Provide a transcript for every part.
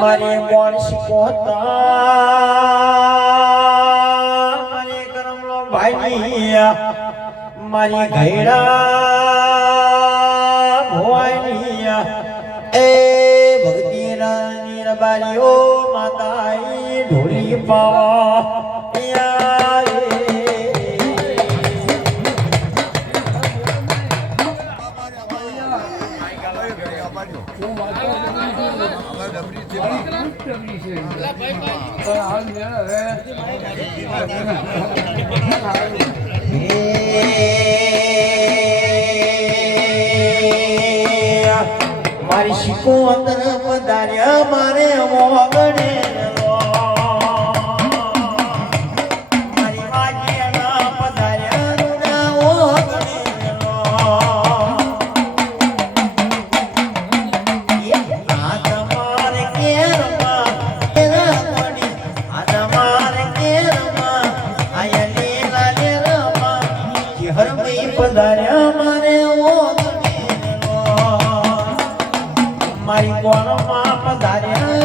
મારી મોણસી કોતા મારી કરમલો ભાઈ મારી ઘૈડા ભવાની એ ભક્તિ રાની રબારીઓ માતાઈ ઢોલી પાવા મારી શીખો અંદર પધાર્યા મારે મોગણે મારી વાગ્યા પધાર્યા પધાર્યા મારે મારી કોણમાં પધાર્યા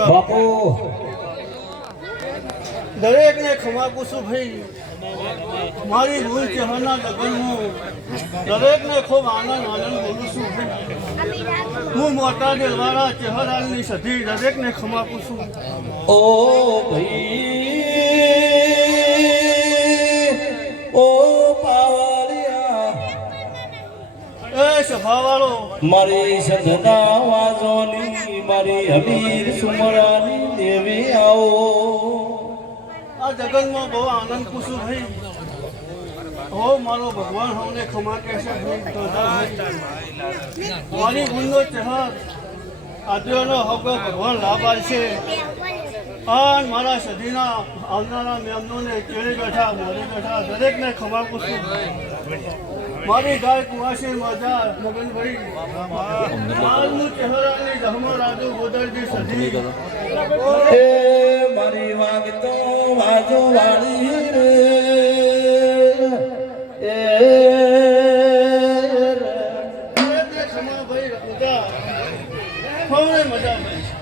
બાપુ દરેક ને ખમા પૂછું ભાઈ મારી ભૂલ છે હના લગ્નમાં દરેક ને ખૂબ આનંદ બોલું છું હું મોટા દિલવાળા ચહેરાની સધી દરેક ને ખમા પૂછું ઓ ભાઈ ઓ પાવળિયા એ સભાવાળો મારી સંધના વાજોની મારી હમીર સુમરાની દેવી આવો આ જગતમાં બહુ આનંદ પૂછું ભાઈ હો મારો ભગવાન હમને ખમા કહેશે મારી ભૂલનો ચહેર આદ્યોનો હકો ભગવાન લાભ આપશે અને મારા સદીના આવનારા મેમનોને કેળે બેઠા મોરી બેઠા દરેકને ખમા પૂછું મારી ગાય કુવાસી મજા નગનભાઈ આજનું ચહેરાની જહમા રાજુ ગોદરજી સધી એ મારી વાગતો વાજો વાળી રે એ ખમા ભાઈ રઘુદા હવે મજા ભાઈ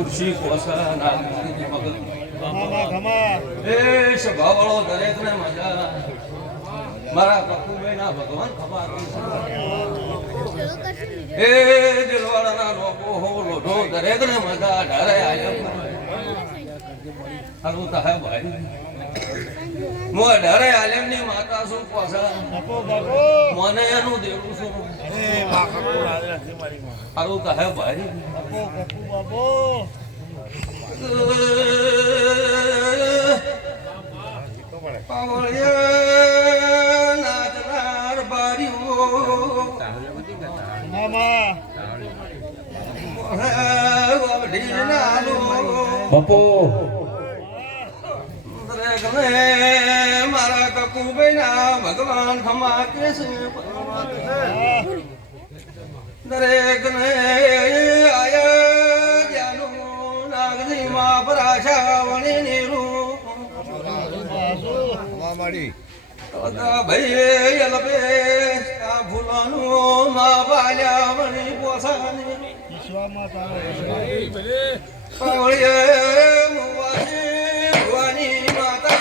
ખુરશી કોસા નાગરી મગન ઘમા એ સ્વભાવવાળો દરેકને મજા મારા પપ્પુભાઈના ભગવાન ખબર એ દિલવાળાના લોકો હો લોઢો દરેકને મજા ઢારે આયો હારું તા હે ભાઈ મો ઢારે આલમની માતા શું કોસા મને એનું દેવું છું હારું તા હે ભાઈ પાવળિયા નાચનાર બારીઓ બાપુ મારા કકુભાઈ ના ભગવાન ખમા કે છે દરેક ને આયા જાનું નાગરી માં પરાશા વણી નીરું ભાઈ અલપે આ ફૂલાનું માં બાલ્યા વણી પોસાની પાવળીએ મુવાની ભવાની માતા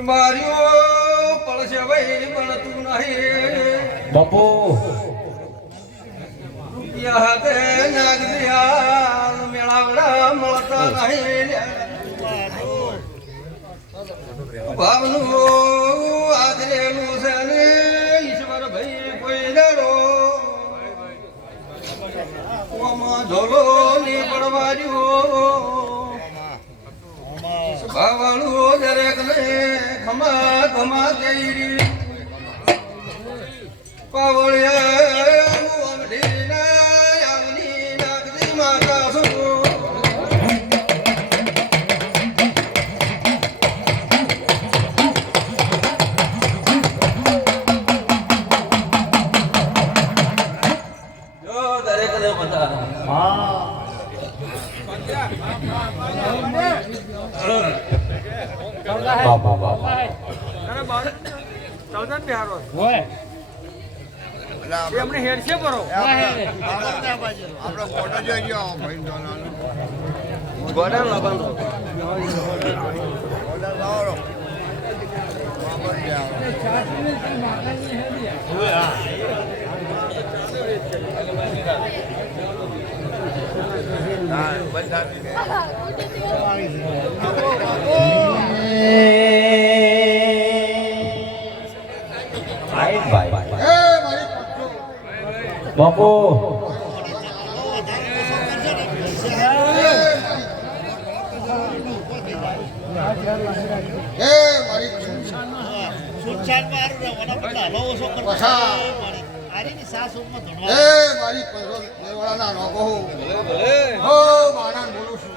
માર્યો પડશે ભાઈ પણ તું નહીં બાપુ રૂપિયા હાથે નાગરિયા મેળાવડા મળતા નહીં ભાવનું આદરેલું છે ને ઈશ્વર ભાઈ કોઈ દડો ઝોલો ની પડવાડ્યો ભાવાળું દરેક ને ખમા ખમા કેરી પાવળિયા નાગરી માતા શું દરેક ને બધા બાપા બાપા હેડ છે બરો આપણો ફોટો જોઈ ગયો ભાઈ ગોડા લાવવાનો બાપુ મારી મેવાડાના લોકો હો માણા બોલું છું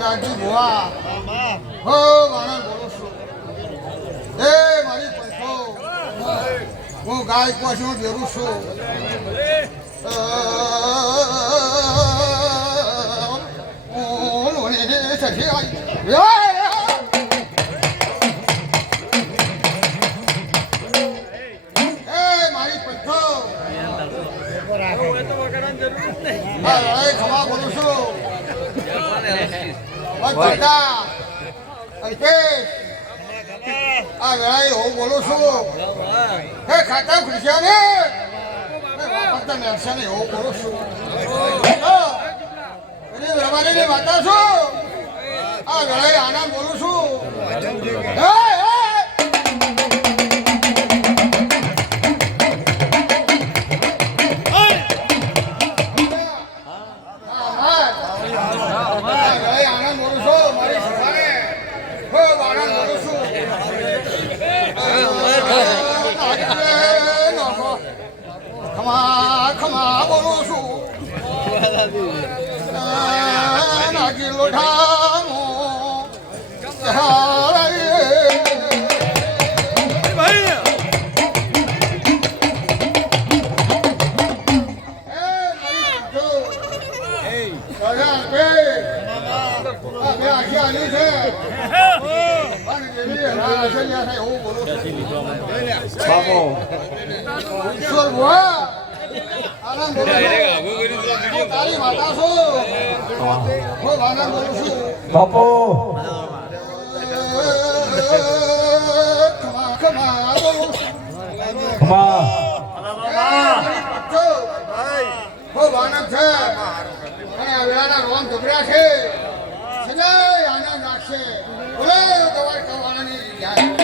નાજી ભુવા હો માણા બોલું છું એ મારી પંથો હું ગાય પાછું બેરું છું ખમા બોલું છું આ વેળાએ હું બોલું છું હે ખાતા ખુરશિયા ને વાપરતા મેરશા ને હું બોલું છું રમાની માતા છું આ વેળાએ આનંદ બોલું છું ખમા બોલું છું નાગી લોઢામો અને જેવી હરા અસલિયા થાય હું બોલું છું બાપો ઈશ્વર ભુવા આનંદ બોલું છું હું તારી માતા છું હું આનંદ બોલું છું બાપો ખમા ખમા બોલું છું ખમા ખૂબ આનંદ છે અને આ વેળાના રોમ ગભર્યા છે સદાય આનંદ રાખશે બોલે તમારે કવાણાની જાય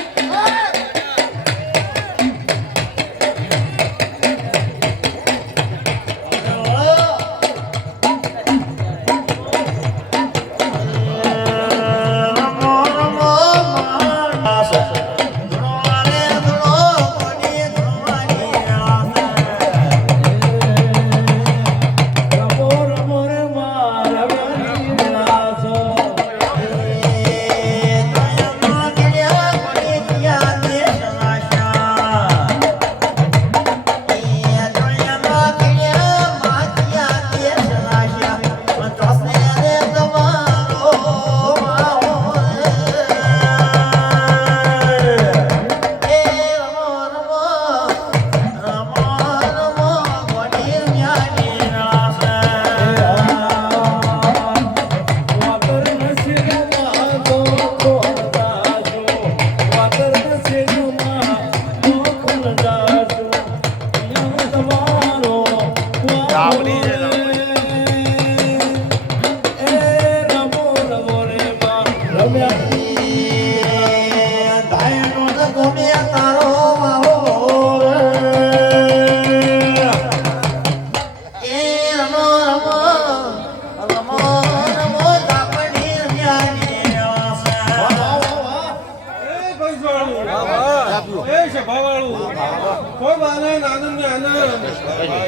ખૂબ આનંદ આનંદ આનંદ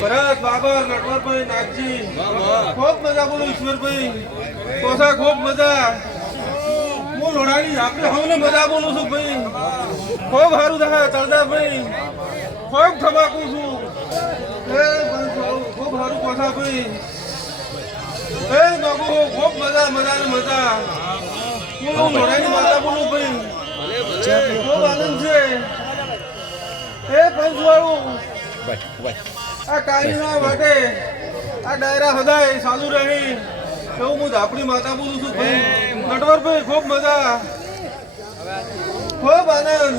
ભરત બાબર નટવરભાઈ નાગજી ખૂબ મજા બોલો ઈશ્વરભાઈ કોસા ખૂબ મજા હું લોડાની આપણે હવને મજા બોલું છું ભાઈ ખૂબ સારું થાય ચરદાભાઈ ખૂબ ધમાકું છું ખૂબ સારું કોસા ભાઈ એ બાબુ ખૂબ મજા મજા ને મજા હું લોડાની માતા બોલું ભાઈ ખૂબ આનંદ છે એ પંચવાળું આ કાળીના માટે આ ડાયરા હદાય ચાલુ રહી એવું હું ઝાપડી માતા બોલું છું ભાઈ નટવરભાઈ ખૂબ મજા ખૂબ આનંદ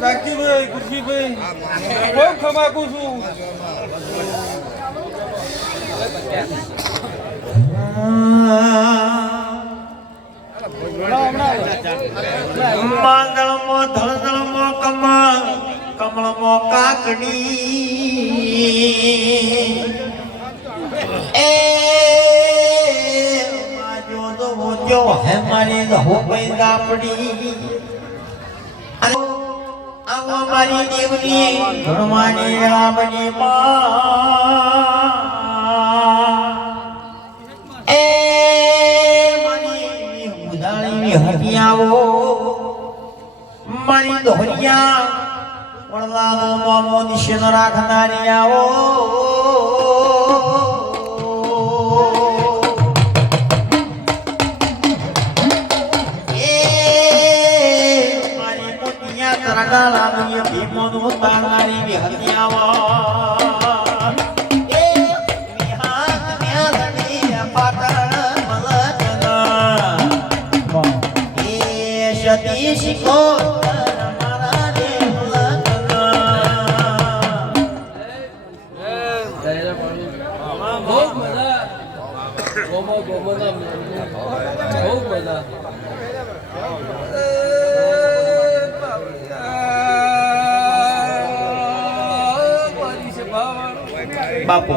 નાગજીભાઈ ગુરજીભાઈ ખૂબ ખમાકું છું માંગળમો ધળધળમો કમળમો કાકડી એ માજો તો મોજો હે મારી હો પઈ ગાપડી આવો મારી દેવની ધણવાની રામની માં એ મારી ઉદાણી હટિયાવો મારી દોહરિયા વડલાનો મામો નિશેનો રાખનારી આવો એ મારી મોટિયા તરગાલાની ભીમોનો તારનારી વિહતિયાવો એ વિહાત મ્યાદની પાટણ મલકના એ સતી શિકો બાપુ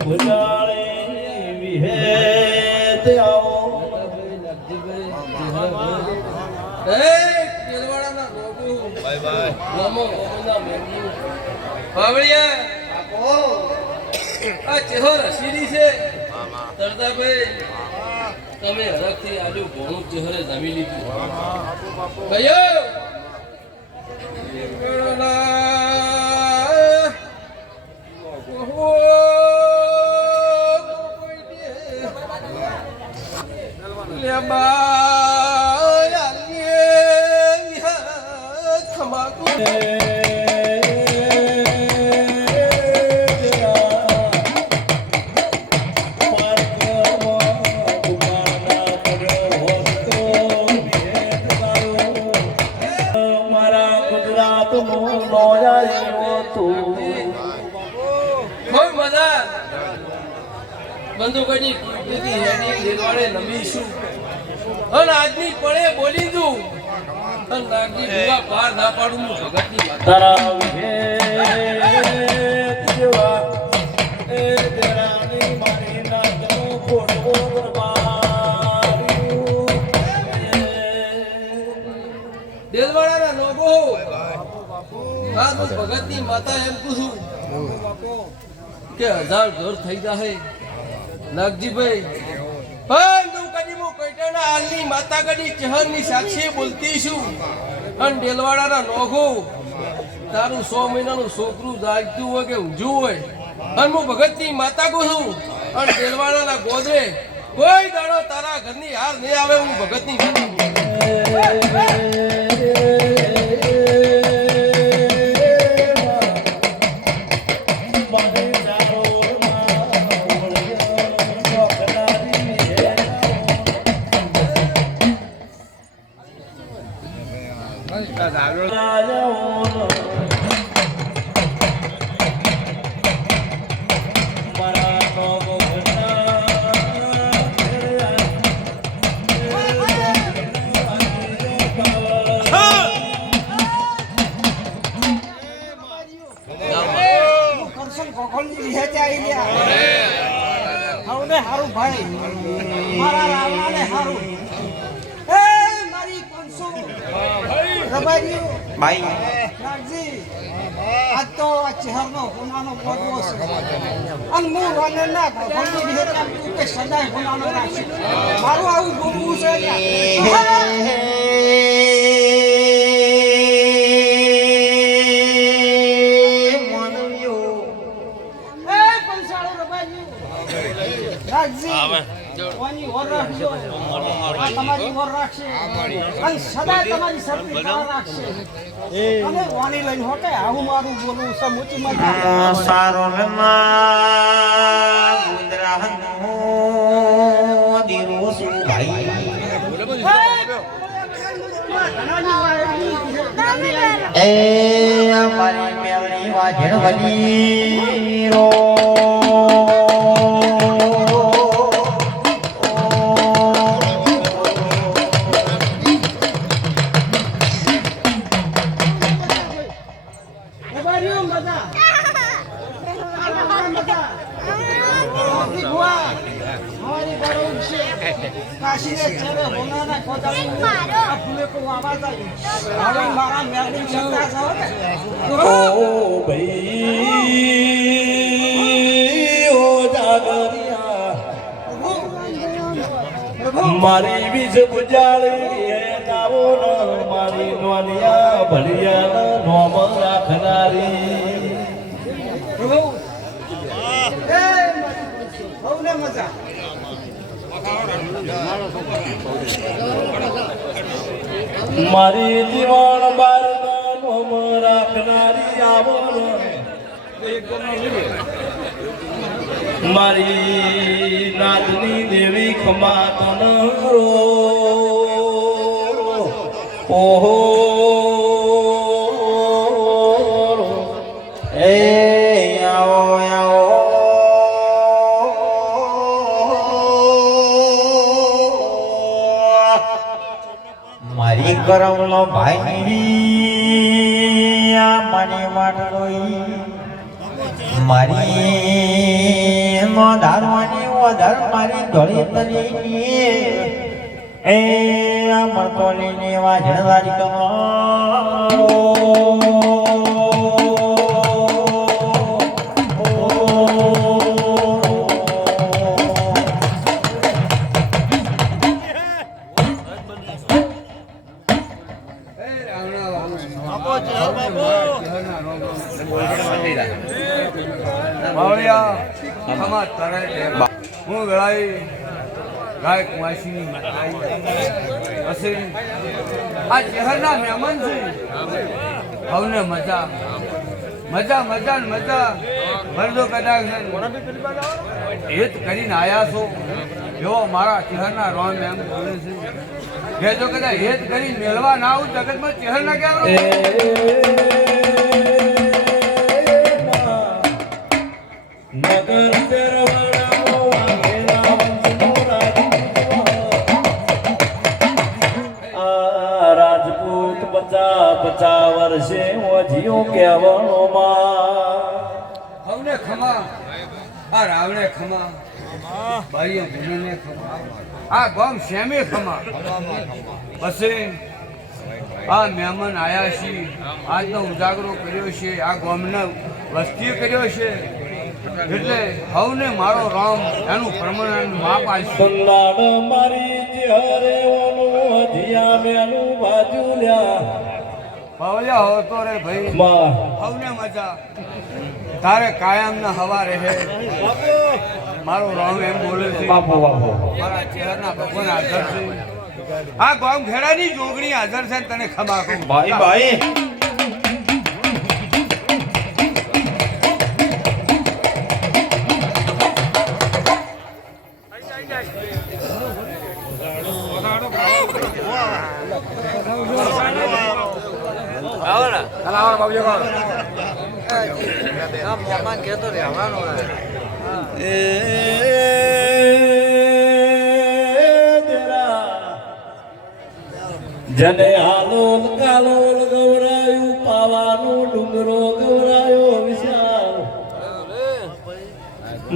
ભુજાળે વિહે તે આવો કેલવાડાના રોગો બાય બાય નમો ઓમના મેમુ બાવળિયા આ ચહેર હસીરી છે તરદાભાઈ તમે હરખથી આજુ ઘણું ચહેરે જમી લીધું કયો બંદૂકની કીર્તિ હેડી દેવાળે નમીશું અને આજની પડે બોલી દઉં અને નાગજી ભૂવા પાર ના પાડું હું ભગતની વાત તારા દેવા એ દેરાની મારી નાગનો ફોટો દરબાર્યું દેલવાડાના લોગો આ તો ભગતની માતા એમ પૂછું કે 1000 ઘર થઈ જાય નાગજીભાઈ પણ તું કદી મો કઈટાના હાલની માતા કદી ચહરની સાક્ષી બોલતી છું અને ડેલવાડાના નોઘો તારું 100 મહિનાનું છોકરું જાગતું હોય કે ઊંઝું હોય અને હું ભગતની માતા કહું છું અને ડેલવાડાના ગોદરે કોઈ દાડો તારા ઘરની હાર નહીં આવે હું ભગતની માતા હારું ભાઈ મારા રાવણાને હારું એ મારી 500 રબારીઓ ભાઈ નાગજી આજ તો આ ચહેરનો ગુનાનો પડવો છે અને હું વાને ના ભગવાનની વિહેતા તું કે સદાય ગુનાનો રાખી મારું આવું બોલવું છે તમારી ઓર રાખશે અને સદા તમારી સરપી રાખશે અને વાણી લઈને હોકે આવું મારું બોલવું છે મોટી મજા સારો રમા ગુંદરાનો દીરો શું ભાઈ એ અમારી મેળની વાજણ વલી રો મારી બીજ બુજાળી નાવો મારી નોનિયા ભલિયા નોમ રાખનારી મારી જીવન બાર નોમ રાખનારી આવો મારી નાદની દેવી ખમા તન રો ઓહો એ આવો આવો મારી કરમલો ભાઈ આ મારી વાટલોઈ મારી નો ધારવાની વધાર મારી ધોળી તરી એ મળતો લઈને વાજણવારી કરો હું ગળાઈ ગાય કુંવાસીની પછી આ શહેરના મહેમાન છે હવને મજા મજા મજા ને મજા ભરજો કદાચ હેત કરીને આયા છો એવો મારા શહેરના રોન એમ બોલે છે કે જો કદાચ હેત કરી મેળવા ના આવું જગતમાં શહેરના કેમ નગર દરવાળાનો વાઘેલા વંશનો આ રાજપૂત 50 વર્ષે ઓઢિયો કહેવાનો માં હવને ખમા આ રાવણે ખમા ભાઈઓ બહેનોને ખમા આ ગામ શેમે ખમા પછી આ મહેમાન આયા છે આજનો ઉજાગરો કર્યો છે આ ગામને વસ્તી કર્યો છે એટલે હવને મારો રામ એનું પ્રમાણ માપ આપશે સંલાડ મારી ચહેરે ઓનું અધિયા મેલું બાજુ લ્યા પાવલિયા હોતો રે ભાઈ માં હવને મજા તારે કાયમ ના હવા રહે મારો રામ એમ બોલે છે બાપો બાપો મારા ચહેરના ભગવાન હાજર છે આ ગામ ખેડાની જોગણી હાજર છે ને તને ખબર કહું ભાઈ ભાઈ જને હાલોલ કાલોલ ગવરાયું પાવાનું ડુંગરો ગવરાયો વિશાલ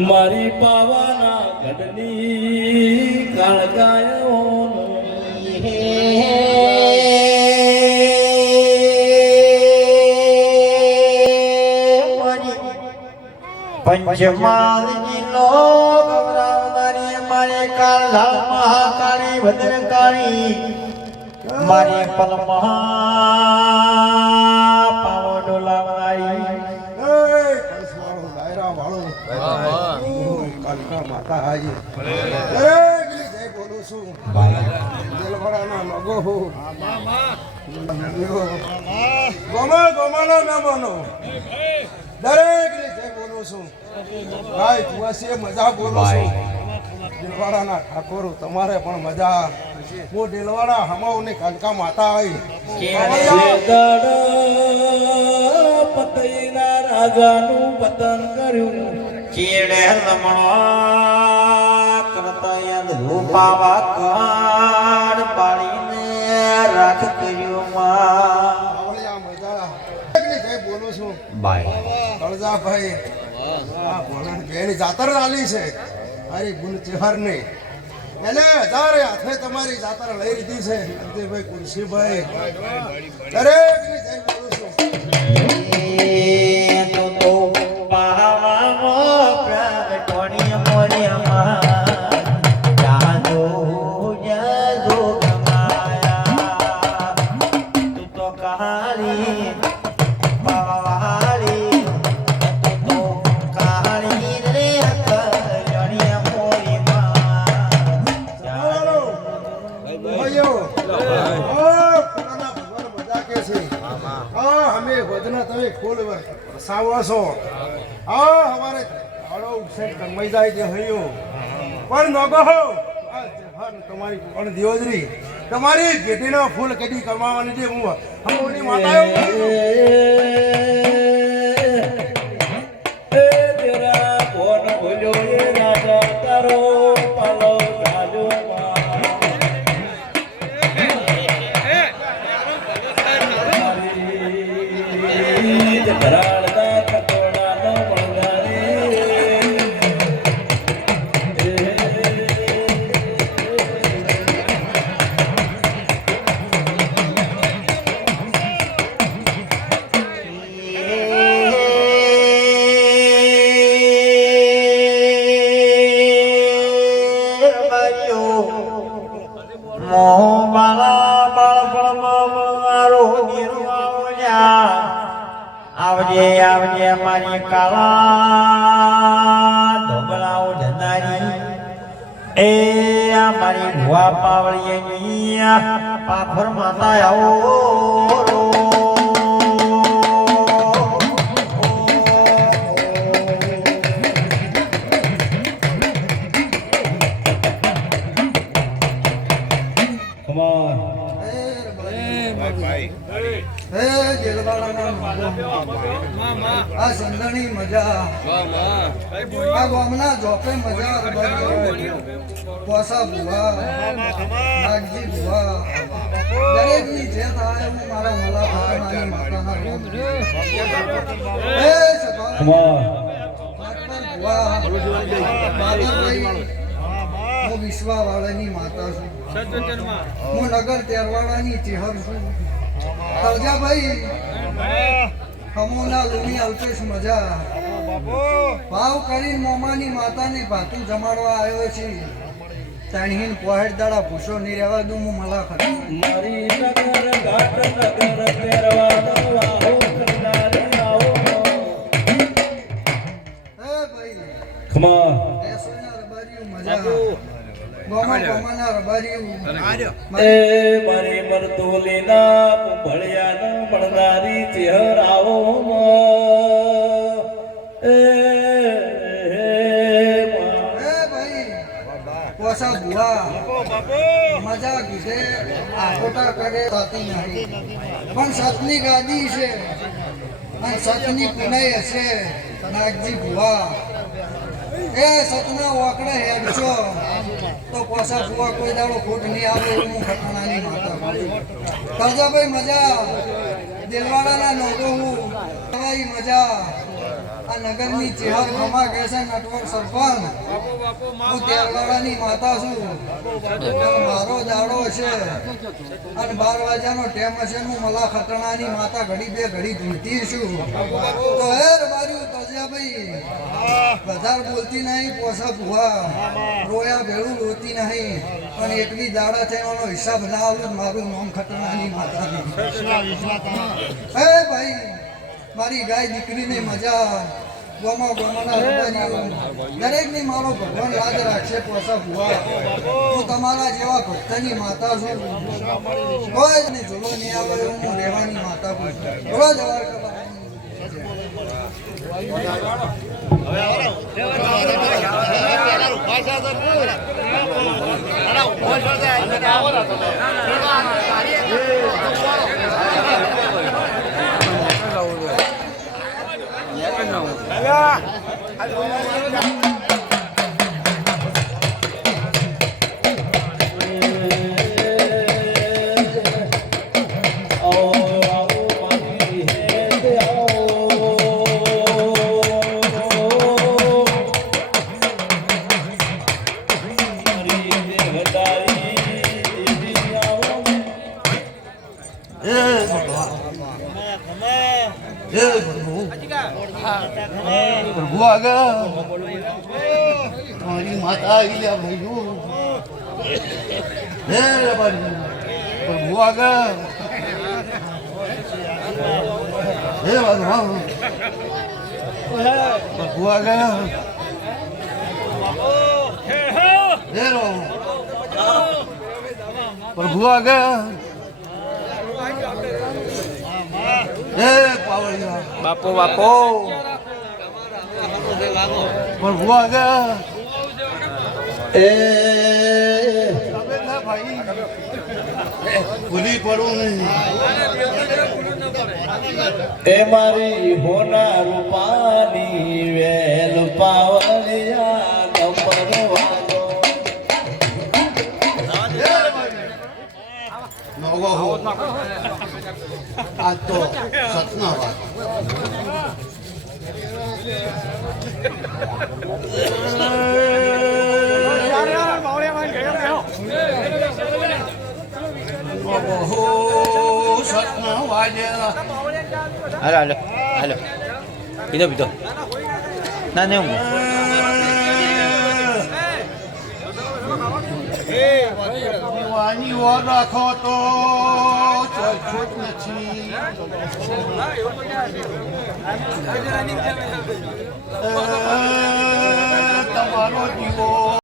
મારી પાવાના ગઢની કાળગાયો પંચમાલ જિલ્લો ગૌરાવનારી મારે કાળા મહાકાળી ભદ્રકાળી મારે પલમહા પાવો ડોલાવનારી કાલિકા માતા હાજી દરેક જય બોલું છું દિલવાડાનો નગો હું ગોમાનો મહેમાનો દરેક જય બોલું છું ભાઈ કુવાસીએ મજા બોલું છું દિલવાડાના ઠાકોર તમારે પણ મજા હું દિલવાડા હમાઉની કાલિકા માતા આવી પતઈના રાજાનું પતન કર્યું ચેડે લમણો કરતા રૂપાવા કાળ પાડીને રાખ કર્યો માં આવળિયા મજા જય બોલું છું બાય કળજાભાઈ આ ભોળા બેની જાતર ચાલી છે મારી ગુણ ચહેર નહીં એને હજારે હાથે તમારી જાતર લઈ લીધી છે નંદીભાઈ કુરશીભાઈ દરેક ની જય બોલું છું તો પાવાનો પ્રાણ કોણી મોરિયામાં જાદો જાદો ગમાયા તું તો કાળી પાવાળી તું તો કાળી રે કળણી મોરિયામાં ભાઈઓ ઓ પુરાના ભગવાન બધા કે છે હા અમે ભજના તમે ફૂલ સાવળો છો હા અમારે આડો ઉઠે કમાઈ જાય તે હૈયો પણ નગો હો આ જહાન તમારી પણ દિયોજરી તમારી ગેટીનો ફૂલ કદી કમાવાની છે હું હમોની માતા તેરા કોણ ભૂલ્યો એ રાજા તારો પાલો જાજો ધરાળના ખટોળાનો વણગારી આવજે મારી કાળા ધોબલા ઉડનારી એ આ મારી ભુવા પાવળીની પાખર માતા આવો હે દિલવાળાના આ સંદણી મજા આ ગામના જોપે મજા કોસા ભુવા નાગજી ભુવા દરેકની જે થાય હું મારા મલા ભગવાનની માતાના હે સભા ભુવા માધવભાઈ હું વિશ્વાવાળાની માતા છું હું નગર તેરવાડાની ચેહર છું તળજાભાઈ હમોના લુણી અલ્પેશ મજા ભાવ કરીને મોમાની માતાને ભાતું જમાડવા આવ્યો છે તાણીહીન પોહેડ દાડા ભૂસો નહીં રહેવા દઉં હું મલા ખરી મારી નગર ઘાટ નગર તેરવાડો વાહો કરનારી આવો હે ભાઈ ખમા એસોના રબારીયું મજા ગોમાના રબારીયું એ મારી મરતોલીના ભળિયાના મળનારી ચેહર આવો એ ભાઈ કોસા ભુવા મજા કીધે આખોટા કરે થતી નહીં પણ સતની ગાદી છે અને સતની પુનાઈ હશે નાગજી ભુવા એ સતના વાકડે હેડશો તો કોસા ભુવા કોઈ દાડો ખોટ નહીં આવે એવું હું ઘટનાની માતા કરજાભાઈ મજા દિલવાડાના નોડો હું મજા આ નગરની ચેહર ખમા કહેશે નટવર સરપંચ હું તેરવાડાની માતા છું મારો દાડો છે અને 12 વાગ્યાનો ટેમ હશે હું મલા ખટણાની માતા ઘડી બે ઘડી ધૂળતી છું તો હે રબાર્યું તરજાભાઈ વધારે બોલતી નહીં પોસા ભુવા રોયા ભેળું રોતી નહીં પણ એકલી દાડા થવાનો હિસાબ ના આવું મારું નામ ખટણાની માતાની હે ભાઈ મારી ગાય દીકરીની મજા ગોમાના રબારીઓ દરેકની મારો ભગવાન લાજ રાખશે પોસા ભુવા હું તમારા જેવા ભક્તની માતા છું કોઈ જ ઝૂલો નહીં આવે એવું હું રહેવાની માતા છું બોલો જવાર પ્રભુ આગળ મારી માતા આવી લે ભાઈઓ હે પ્રભુ આગળ હે ભગવાન પ્રભુ આગળ હે રો પ્રભુ આગળ હે પાવળિયા બાપો બાપો પ્રભુ આગળ એ ભાઈ ભૂલી પડું નહીં એ મારી હોના રૂપાની વેલ પાવળિયા નંબર વાળો નવો હો આ તો સતના વાત સતના વાજેલા હાલો પીધો ના ને હું વાની ઓર રાખો તો ખોટ નથી તમારો જીવો